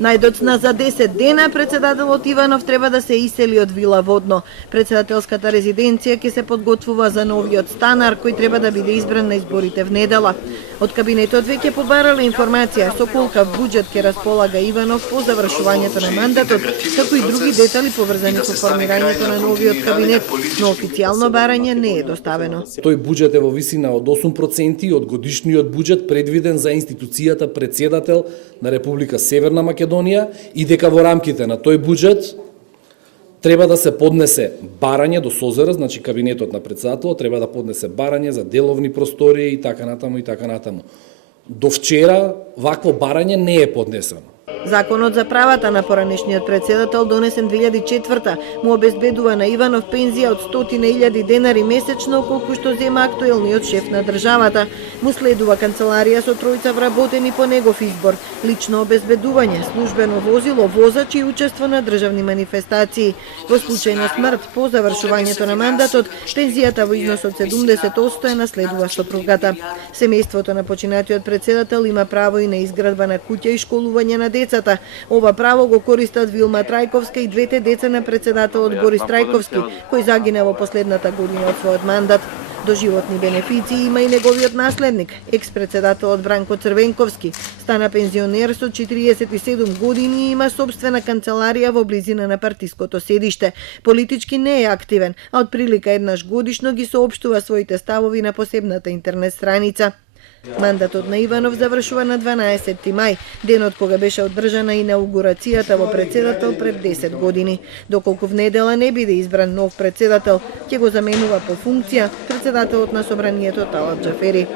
Најдоцна за 10 дена председателот Иванов треба да се исели од Вила Водно. Председателската резиденција ќе се подготвува за новиот станар кој треба да биде избран на изборите в недела. Од кабинетот веќе побарале информација со колкав буџет ќе располага Иванов по завршувањето на мандатот, како и други детали поврзани со формирањето на новиот кабинет, но официјално барање не е доставено. Тој буџет е во висина од 8% од годишниот буџет предвиден за институцијата председател на Република Северна Македонија и дека во рамките на тој буџет треба да се поднесе барање до СОЗР, значи кабинетот на председателот треба да поднесе барање за деловни простории и така натаму и така натаму. До вчера вакво барање не е поднесено. Законот за правата на поранешниот председател, донесен 2004, му обезбедува на Иванов пензија од 100.000 денари месечно, колку што зема актуелниот шеф на државата. Му следува канцеларија со тројца вработени по негов избор, лично обезбедување, службено возило, возач и учество на државни манифестации. Во случај на смрт по завршувањето на мандатот, пензијата во износ од 70% е наследува сопругата. Семејството на починатиот председател има право и на изградба на куќа и школување на децата. Ова право го користат Вилма Трајковска и двете деца на председателот Борис Трајковски, кој загина во последната година од својот мандат. Доживотни бенефиции има и неговиот наследник, екс-председателот Бранко Црвенковски. Стана пензионер со 47 години и има собствена канцеларија во близина на партиското седиште. Политички не е активен, а од прилика еднаш годишно ги соопштува своите ставови на посебната интернет страница. Мандатот на Иванов завршува на 12 мај, денот кога беше одржана инаугурацијата во председател пред 10 години. Доколку в недела не биде избран нов председател, ќе го заменува по функција председателот на собранието Талат Џафери.